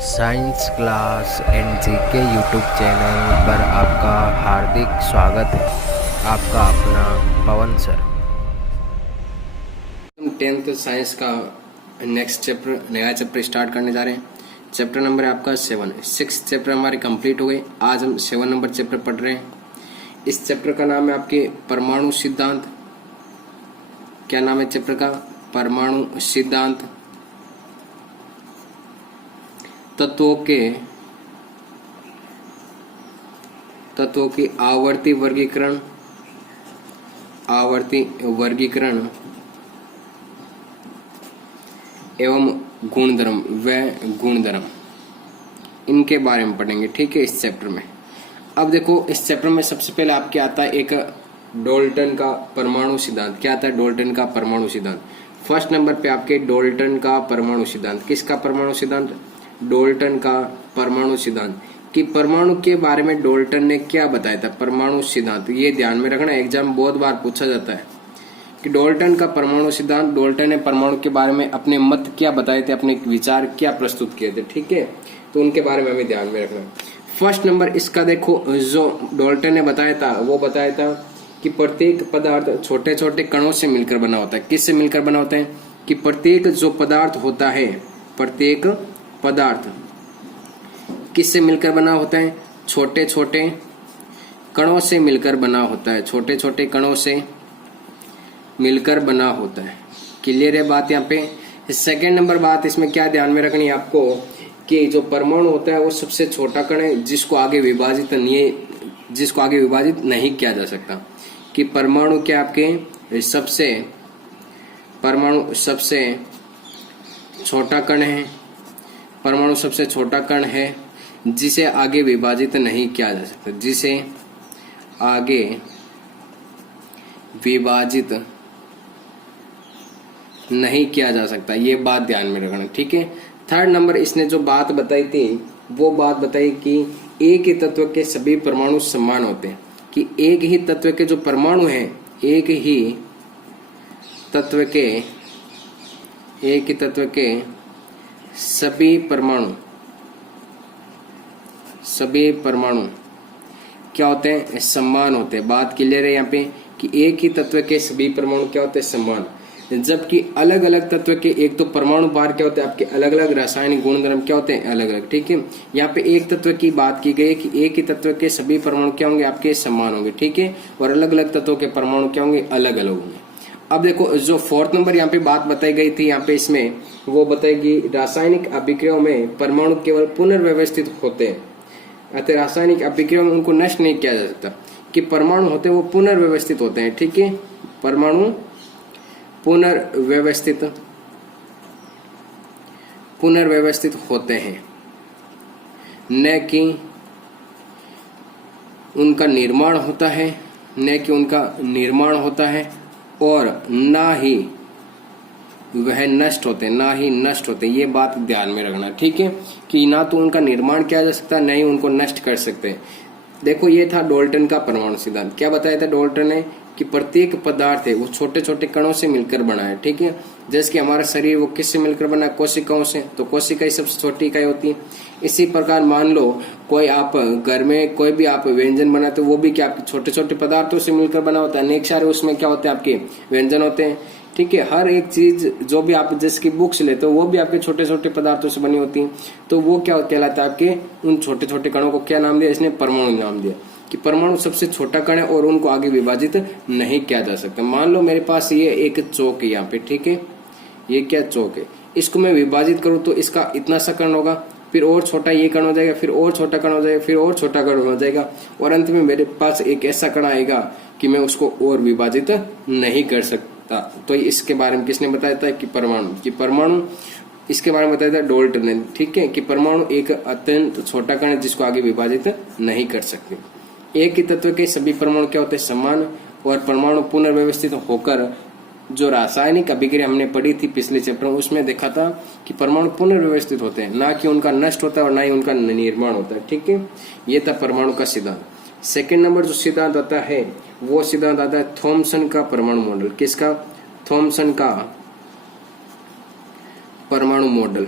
Science class एनजीके YouTube channel पर आपका हार्दिक स्वागत है। आपका अपना पवन सर। हम 10th साइंस का नेक्स्ट चैप्टर नया चैप्टर स्टार्ट करने जा रहे हैं। चैप्टर नंबर है आपका 7। 6 चैप्टर हमारे कंप्लीट हो गए। आज हम 7 नंबर चैप्टर पढ़ रहे हैं। इस चैप्टर का नाम है आपके परमाणु सिद्धांत। क्या नाम है चैप्टर का? परमाणु सिद्धांत। तत्वों की आवर्ती वर्गीकरण एवं गुणधर्म इनके बारे में पढ़ेंगे। ठीक है, इस चैप्टर में। अब देखो, इस चैप्टर में सबसे पहले आपके आता है एक डाल्टन का परमाणु सिद्धांत। क्या आता है? डाल्टन का परमाणु सिद्धांत। फर्स्ट नंबर पे आपके डाल्टन का परमाणु सिद्धांत। किसका परमाणु सिद्धांत? डाल्टन का परमाणु सिद्धांत। कि परमाणु के बारे में डाल्टन ने क्या बताया था? परमाणु सिद्धांत। ये ध्यान में रखना, एग्जाम बहुत बार पूछा जाता है कि डाल्टन का परमाणु सिद्धांत। डाल्टन ने परमाणु के बारे में अपने मत क्या बताए थे, अपने विचार क्या प्रस्तुत किए थे। ठीक है, तो उनके बारे में हमें ध्यान में रखना। फर्स्ट नंबर इसका देखो, जो डाल्टन ने बताया था वो बताया था कि प्रत्येक पदार्थ छोटे छोटे कणों से मिलकर बना होता है। किससे मिलकर बना होता है? कि प्रत्येक जो पदार्थ होता है, प्रत्येक पदार्थ किससे मिलकर बना होता है? छोटे छोटे कणों से मिलकर बना होता है। छोटे छोटे कणों से मिलकर बना होता है। क्लियर है बात यहाँ पे? सेकेंड नंबर बात इसमें क्या ध्यान में रखनी है आपको कि जो परमाणु होता है वो सबसे छोटा कण है जिसको आगे विभाजित नहीं किया जा सकता। कि परमाणु क्या आपके परमाणु सबसे छोटा कण है। परमाणु सबसे छोटा कण है जिसे आगे विभाजित नहीं किया जा सकता। जिसे आगे विभाजित नहीं किया जा सकता। ये बात ध्यान में रखना। ठीक है। थर्ड नंबर इसने जो बात बताई थी वो बात बताई कि एक ही तत्व के सभी परमाणु समान होते हैं। कि एक ही तत्व के जो परमाणु हैं, एक ही तत्व के सभी परमाणु क्या होते हैं? समान होते हैं। बात क्लियर है यहाँ पे कि एक ही तत्व के सभी परमाणु क्या होते हैं? समान। जबकि अलग अलग तत्व के एक तो परमाणु बाहर क्या होते हैं आपके? अलग अलग रासायनिक गुणधर्म क्या होते हैं? अलग अलग। ठीक है, यहाँ पे एक तत्व की बात की गई है कि एक ही तत्व के सभी परमाणु क्या होंगे? आपके समान होंगे। ठीक है, और अलग अलग तत्वों के परमाणु क्या होंगे? अलग अलग होंगे। अब देखो, जो फोर्थ नंबर यहाँ पे बात बताई गई थी, यहाँ पे इसमें वो बताएगी रासायनिक अभिक्रियाओं में परमाणु केवल पुनर्व्यवस्थित होते हैं। अतः रासायनिक अभिक्रियाओं में उनको नष्ट नहीं किया जा सकता। कि परमाणु होते हैं वो पुनर्व्यवस्थित होते हैं। ठीक है, परमाणु पुनर्व्यवस्थित होते हैं, न कि उनका निर्माण होता है, और ना ही नष्ट होते। ये बात ध्यान में रखना। ठीक है, कि ना तो उनका निर्माण किया जा सकता, न ही उनको नष्ट कर सकते। देखो, ये था डाल्टन का परमाणु सिद्धांत। क्या बताया था डाल्टन ने? कि प्रत्येक पदार्थ है वो छोटे छोटे कणों से मिलकर बना है। ठीक है, जैसे कि हमारा शरीर वो किससे मिलकर बना है? कोशिकाओं से। तो कोशिका ही सबसे छोटी इकाई होती है। इसी प्रकार मान लो कोई आप घर में कोई भी आप व्यंजन बनाते हो, वो भी क्या आपके छोटे छोटे पदार्थों से मिलकर बना होता है। अनेक सारे उसमें क्या होते हैं? आपके व्यंजन होते हैं। ठीक है, हर एक चीज जो भी आप जिसकी बुक्स लेते हो वो भी आपके छोटे छोटे पदार्थों से बनी होती है। तो वो क्या कहलाता है? आपके उन छोटे छोटे कणों को क्या नाम दिया? इसने परमाणु नाम दिया। कि परमाणु सबसे छोटा कण है और उनको आगे विभाजित नहीं किया जा सकता। मान लो मेरे पास ये एक चौक है यहाँ पे। ठीक है, ये क्या चौक है? इसको मैं विभाजित करूँ तो इसका इतना सा कण होगा, फिर और छोटा ये कण हो जाएगा, फिर और छोटा कण हो जाएगा, फिर और छोटा कण हो जाएगा, और अंत में मेरे पास एक ऐसा कण आएगा कि मैं उसको और विभाजित नहीं कर सकता। तो इसके बारे में किसने बताया था? कि परमाणु इसके बारे में बताया था डाल्टन ने। ठीक है, कि परमाणु एक अत्यंत छोटा कण है जिसको आगे विभाजित नहीं कर सकते। एक ही तत्व के सभी परमाणु क्या होते हैं? समान। और परमाणु पुनर्व्यवस्थित होकर, जो रासायनिक अभिक्रिया हमने पढ़ी थी पिछले चैप्टर में, उसमें देखा था कि परमाणु पुनर्व्यवस्थित होते हैं, ना कि उनका नष्ट होता है और ना ही उनका निर्माण होता है। ठीक है, ये था परमाणु का सिद्धांत। सेकेंड नंबर जो सिद्धांत आता है वो सिद्धांत आता है थॉमसन का परमाणु मॉडल। किसका? थॉमसन का परमाणु मॉडल।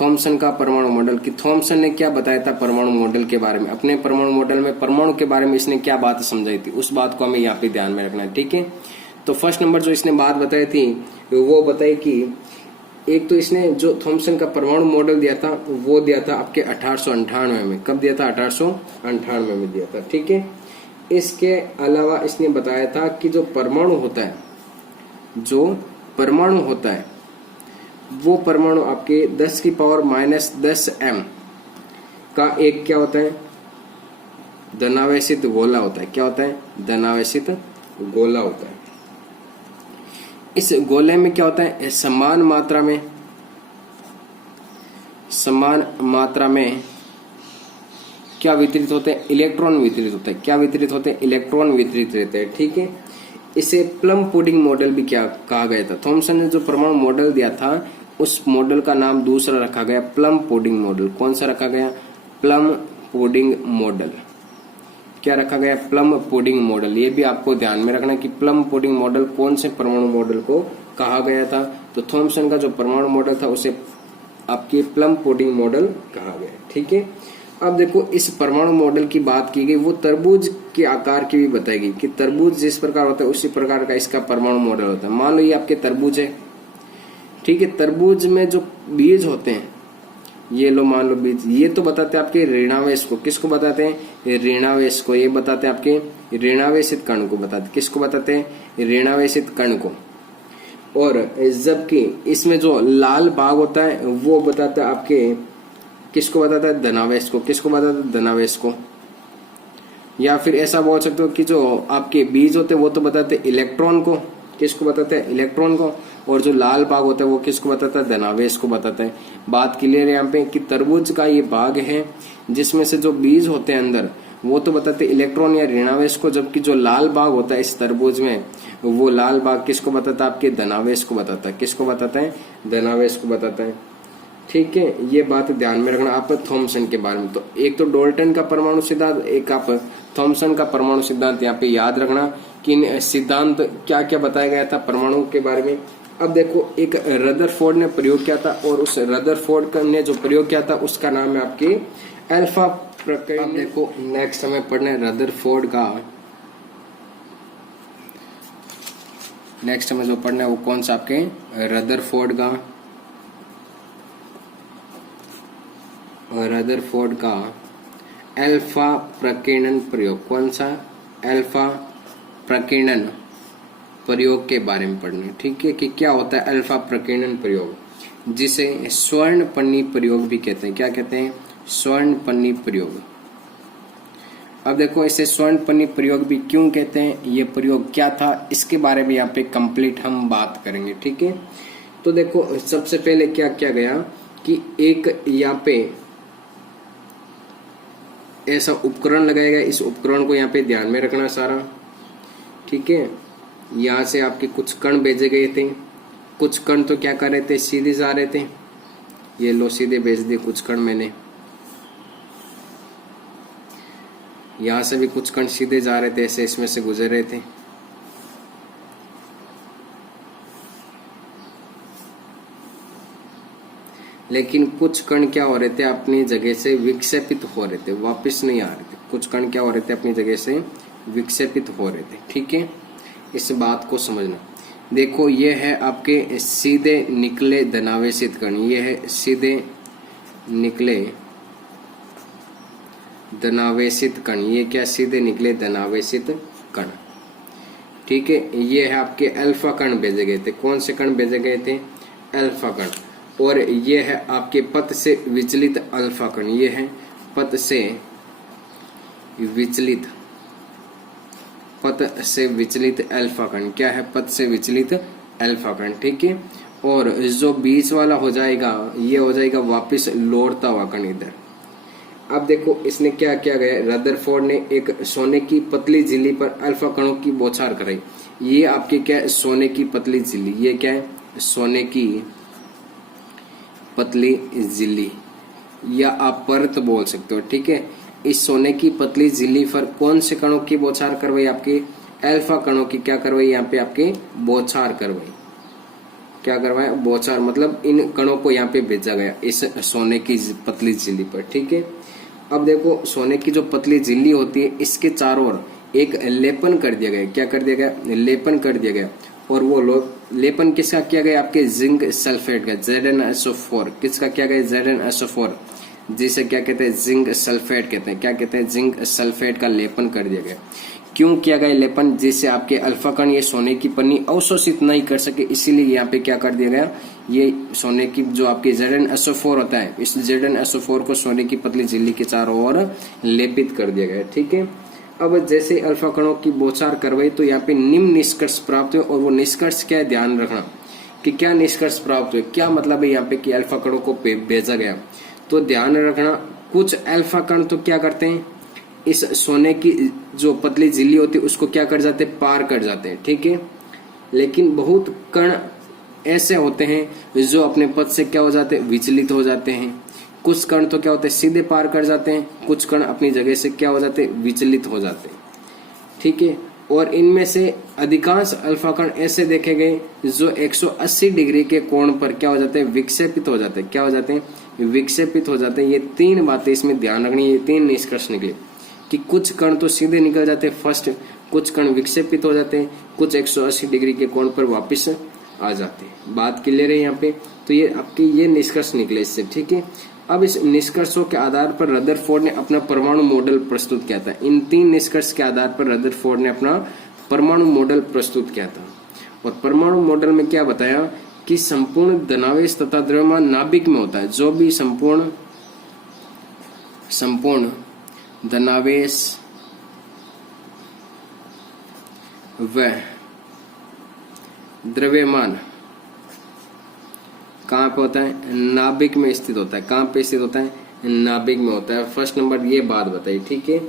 थॉमसन का परमाणु मॉडल कि थॉमसन ने क्या बताया था परमाणु मॉडल के बारे में, अपने परमाणु मॉडल में परमाणु के बारे में इसने क्या बात समझाई थी, उस बात को हमें यहाँ पे ध्यान में रखना है। ठीक है, तो फर्स्ट नंबर जो इसने बात बताई थी वो बताई कि एक तो इसने जो थॉमसन का परमाणु मॉडल दिया था वो दिया था आपके 1898 में। कब दिया था? 1898 में दिया था। ठीक है, इसके अलावा इसने बताया था कि जो परमाणु होता है वो परमाणु आपके 10⁻⁻10 m का एक क्या होता है? धनावेशित गोला होता है। क्या होता है? धनावेशित गोला होता है। इस गोले में क्या होता है? समान मात्रा में क्या वितरित होते हैं? इलेक्ट्रॉन वितरित होते हैं। क्या वितरित होते हैं? इलेक्ट्रॉन वितरित रहते हैं। ठीक है, इसे प्लम पुडिंग मॉडल भी क्या कहा गया था। थॉमसन ने जो परमाणु मॉडल दिया था उस मॉडल का नाम दूसरा रखा गया प्लम पुडिंग मॉडल। कौन सा रखा गया? Plum pudding model. क्या रखा गया? Plum pudding model. ये भी आपको ध्यान में रखना कि प्लम पुडिंग मॉडल कौन से परमाणु मॉडल को कहा गया था। तो थॉमसन का जो परमाणु मॉडल था उसे आपके प्लम पुडिंग मॉडल कहा गया। ठीक है, अब देखो इस परमाणु मॉडल की बात की गई, वो तरबूज के आकार की भी बताई गई कि तरबूज जिस प्रकार होता है उसी प्रकार का इसका परमाणु मॉडल होता है। मान लो ये आपके तरबूज है। ठीक है, तरबूज में जो बीज होते हैं, ये लो मान लो बीज, ये तो बताते हैं आपके ऋणावेश को। किसको बताते हैं? ऋणावेश को। ये बताते हैं आपके ऋणावेशित कण को बताते। किसको बताते हैं? ऋणावेशित कण को। और जबकि इसमें जो लाल भाग होता है वो बताता है आपके किसको बताता है? धनावेश को। किसको बताता है? धनावेश को। या फिर ऐसा बोल सकते हो कि जो आपके बीज होते हैं वो तो बताते हैं इलेक्ट्रॉन को। किसको बताते हैं? इलेक्ट्रॉन को। और जो लाल भाग होता है वो किसको बताता है? धनावेश को बताता है। बात क्लियर है यहाँ पे कि तरबूज का ये भाग है जिसमें से जो बीज होते हैं अंदर वो तो बताते हैं इलेक्ट्रॉन या ऋणावेश को, जबकि जो लाल भाग होता है इस तरबूज में वो लाल भाग किसको बताता है? आपके धनावेश को बताता है। किसको बताता है? धनावेश को बताता है। ठीक है, ये बात ध्यान में रखना आप थॉमसन के बारे में। तो एक तो डॉल्टन का परमाणु सिद्धांत, एक आप थॉमसन का परमाणु सिद्धांत यहाँ पे याद रखना कि इन सिद्धांत क्या क्या बताया गया था परमाणु के बारे में। अब देखो एक रदरफोर्ड ने प्रयोग किया था और उस रदरफोर्ड ने जो प्रयोग किया था उसका नाम है आपके अल्फा प्रकरण। अब देखो नेक्स्ट हमें पढ़ना है रदरफोर्ड का। नेक्स्ट हमें जो पढ़ना है वो कौन सा? आपके रदरफोर्ड का अल्फा प्रकीर्णन प्रयोग। कौन सा? अल्फा प्रकीर्णन प्रयोग के बारे में पढ़ना है। ठीक है, कि क्या होता है अल्फा प्रकीर्णन प्रयोग, जिसे स्वर्ण पन्नी प्रयोग भी कहते हैं। क्या कहते हैं? स्वर्ण पन्नी प्रयोग। अब देखो इसे स्वर्ण पन्नी प्रयोग भी क्यों कहते हैं, ये प्रयोग क्या था, इसके बारे में यहाँ पे कंप्लीट हम बात करेंगे। ठीक है, तो देखो सबसे पहले क्या किया गया कि एक यहाँ पे ऐसा उपकरण लगाया गया। इस उपकरण को यहाँ पे ध्यान में रखना सारा। ठीक है, यहाँ से आपके कुछ कण भेजे गए थे। कुछ कण तो क्या कर रहे थे? सीधे जा रहे थे। ये लो सीधे भेज दिए कुछ कण मैंने। यहाँ से भी कुछ कण सीधे जा रहे थे, ऐसे इसमें से गुजर रहे थे। लेकिन कुछ कण क्या हो रहे थे? अपनी जगह से विक्षेपित हो रहे थे, वापस नहीं आ रहे थे। कुछ कण क्या हो रहे थे? अपनी जगह से विक्षेपित हो रहे थे। ठीक है, इस बात को समझना। देखो ये है आपके सीधे निकले धनावेशित कण। ये है सीधे निकले धनावेशित कण। ये क्या? सीधे निकले धनावेशित कण। ठीक है, ये है आपके अल्फा कण भेजे गए थे। कौन से कण भेजे गए थे? अल्फा कण। और ये है आपके पथ से विचलित अल्फा कण। ये है पथ से विचलित अल्फा कण। क्या है? पथ से विचलित अल्फा कण। ठीक है, और जो बीच वाला हो जाएगा ये हो जाएगा वापस लौटता हुआ कण इधर। अब देखो इसने क्या किया गया, रदरफोर्ड ने एक सोने की पतली झिल्ली पर अल्फा कणों की बौछार कराई। ये आपके क्या है? सोने की पतली झिल्ली। ये क्या है? सोने की पतली झिल्ली या आप परत बोल सकते हो। ठीक है, इस सोने की पतली झिल्ली पर कौन से कणों की बौछार करवाई? आपके अल्फा कणों की क्या करवाई? यहाँ पे आपके बौछार करवाई। क्या करवाया, बौछार, मतलब इन कणों को यहाँ पे भेजा गया इस सोने की पतली झिल्ली पर। ठीक है, अब देखो सोने की जो पतली झिल्ली होती है इसके चारों ओर एक लेपन कर दिया गया। क्या कर दिया गया, लेपन कर दिया गया। और वो लेपन किसका किया गया, आपके जिंक सल्फेट का, ZnSO4 किसका किया गया, ZnSO4, जिसे क्या कहते हैं, जिंक सल्फेट कहते हैं। क्या कहते हैं, जिंक सल्फेट का लेपन कर दिया गया। क्यों किया गया लेपन, जिससे आपके अल्फा कण ये सोने की पन्नी अवशोषित नहीं कर सके, इसीलिए यहाँ पे क्या कर दिया गया, ये सोने की जो आपकी ZnSO4 होता है, इस ZnSO4 को सोने की पतली झिल्ली के चारों ओर लेपित कर दिया गया। ठीक है, अब जैसे अल्फा कणों की बौछार करवाई तो यहाँ पे निम्न निष्कर्ष प्राप्त हुए। और वो निष्कर्ष क्या है, ध्यान रखना कि क्या निष्कर्ष प्राप्त हुए, क्या मतलब है यहाँ पे कि अल्फा कणों को भेजा गया। तो ध्यान रखना, कुछ अल्फा कण तो क्या करते हैं, इस सोने की जो पतली झिल्ली होती है उसको क्या कर जाते हैं, पार कर जाते हैं। ठीक है, लेकिन बहुत कण ऐसे होते हैं जो अपने पथ से क्या हो जाते हैं, विचलित हो जाते हैं। कुछ कण तो क्या होते हैं, सीधे पार कर जाते हैं, कुछ कण अपनी जगह से क्या हो जाते हैं, विचलित हो जाते हैं। ठीक है, और इनमें से अधिकांश अल्फा कण ऐसे देखे गए जो 180 डिग्री के कोण पर क्या हो जाते हैं, विक्षेपित हो जाते हैं। क्या हो जाते हैं, विक्षेपित हो जाते हैं। ये तीन बातें इसमें ध्यान रखनी, ये तीन निष्कर्ष निकले कि कुछ कण तो सीधे निकल जाते हैं फर्स्ट, कुछ कण विक्षेपित हो जाते हैं, कुछ 180 डिग्री के कोण पर वापस आ जाते हैं। बात क्लियर है यहाँ पे, तो ये आपके ये निष्कर्ष निकले इससे। ठीक है, अब इस निष्कर्षों के आधार पर रदरफोर्ड ने अपना परमाणु मॉडल प्रस्तुत किया था। इन तीन निष्कर्ष के आधार पर रदरफोर्ड ने अपना परमाणु मॉडल प्रस्तुत किया था। और परमाणु मॉडल में क्या बताया कि संपूर्ण धनावेश तथा द्रव्यमान नाभिक में होता है। जो भी संपूर्ण धनावेश व द्रव्यमान कहाँ पे होता है, नाभिक में स्थित होता है। कहाँ पे स्थित होता है, नाभिक में होता है। फर्स्ट नंबर ये बात बताई। ठीक है,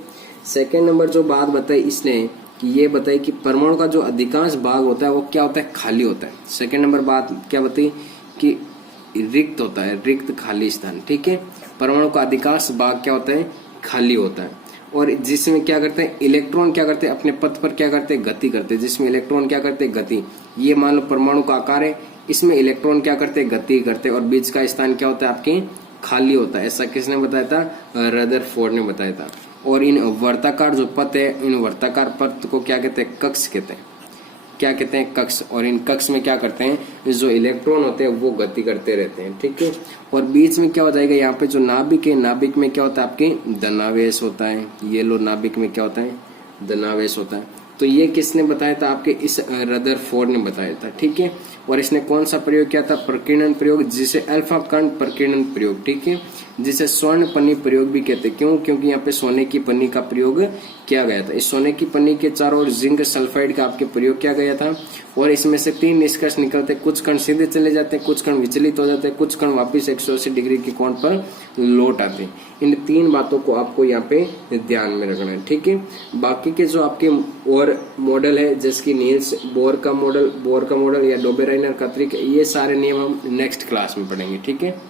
सेकंड नंबर जो बात बताई इसने कि ये बताई कि परमाणु का जो अधिकांश भाग होता है वो क्या होता है, खाली होता है। सेकंड नंबर बात क्या बताई कि रिक्त होता है, रिक्त खाली स्थान। ठीक है, परमाणु का अधिकांश भाग क्या होता है, खाली होता है। और जिसमें क्या करते हैं, इलेक्ट्रॉन क्या करते हैं, अपने पथ पर क्या करते हैं, गति करते हैं। जिसमें इलेक्ट्रॉन क्या करते हैं, गति। ये मान लो परमाणु का आकार है, इसमें इलेक्ट्रॉन क्या करते हैं, गति करते हैं। और बीच का स्थान क्या होता है, आपके खाली होता है। ऐसा किसने बताया था, रदरफोर्ड ने बताया था। और इन वर्ताकार जो पथ है, इन वर्ताकार पथ को क्या कहते हैं, कक्ष कहते हैं। क्या कहते हैं, कक्ष। और इन कक्ष में क्या करते हैं, जो इलेक्ट्रॉन होते हैं वो गति करते रहते हैं। ठीक है, और बीच में क्या हो जाएगा, यहाँ पे जो नाभिक है, नाभिक में क्या होता है, आपके धनावेश होता है। ये लो, नाभिक में क्या होता है, धनावेश होता है। तो ये किसने बताया था, आपके इस रदरफोर्ड ने बताया था। ठीक है, और इसने कौन सा प्रयोग किया था, प्रकीर्णन प्रयोग, जिसे अल्फा कण प्रकीर्णन प्रयोग। ठीक है, जिसे स्वर्ण पन्नी प्रयोग भी कहते हैं। क्यों, क्योंकि यहाँ पे सोने की पन्नी का प्रयोग किया गया था। इस सोने की पन्नी के चारों ओर जिंक सल्फाइड का आपके प्रयोग किया गया था। और इसमें से तीन निष्कर्ष निकलते, कुछ कण सीधे चले जाते हैं, कुछ कण विचलित हो जाते हैं, कुछ कण वापिस 180 डिग्री के कोण पर लौट आते हैं। इन तीन बातों को आपको यहाँ पे ध्यान में रखना है। ठीक है, बाकी के जो आपके और मॉडल है, जैसे नील्स बोर का मॉडल या डोबेराइनर का त्रिक, ये सारे नियम हम नेक्स्ट क्लास में पढ़ेंगे। ठीक है।